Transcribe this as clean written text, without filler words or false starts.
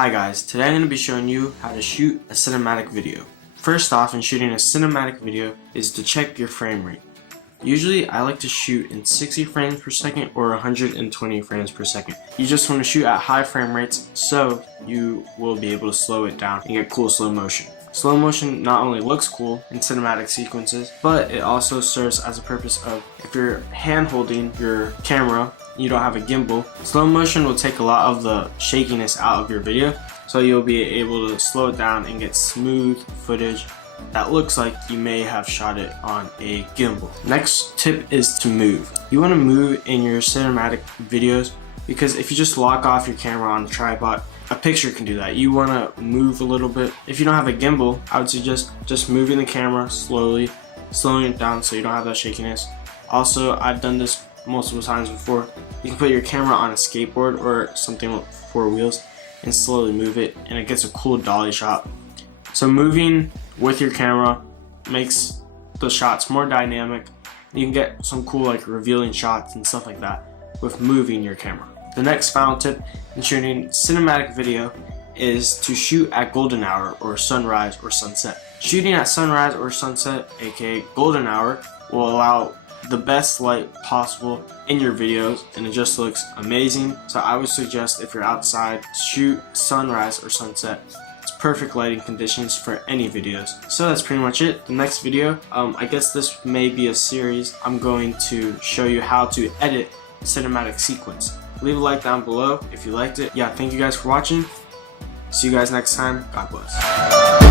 Hi guys, today I'm going to be showing you how to shoot a cinematic video. First off, in shooting a cinematic video is to check your frame rate. Usually I like to shoot in 60 frames per second or 120 frames per second. You just want to shoot at high frame rates so you will be able to slow it down and get cool slow motion. Slow motion not only looks cool in cinematic sequences, but it also serves as a purpose of if you're hand holding your camera, you don't have a gimbal, slow motion will take a lot of the shakiness out of your video, so you'll be able to slow it down and get smooth footage that looks like you may have shot it on a gimbal. Next tip is to move. You want to move in your cinematic videos because if you just lock off your camera on a tripod, a picture can do that. You want to move a little bit. If you don't have a gimbal, I would suggest just moving the camera slowly, slowing it down so you don't have that shakiness. Also, I've done this multiple times before. You can put your camera on a skateboard or something with 4 wheels and slowly move it, and it gets a cool dolly shot. So moving with your camera makes the shots more dynamic. You can get some cool like revealing shots and stuff like that with moving your camera. The next final tip in shooting cinematic video is to shoot at golden hour or sunrise or sunset. Shooting at sunrise or sunset, aka golden hour, will allow the best light possible in your videos and it just looks amazing. So I would suggest if you're outside, shoot sunrise or sunset. It's perfect lighting conditions for any videos. So that's pretty much it. The next video, I guess this may be a series. I'm going to show you how to edit a cinematic sequence. Leave a like down below if you liked it. Yeah, thank you guys for watching. See you guys next time. God bless.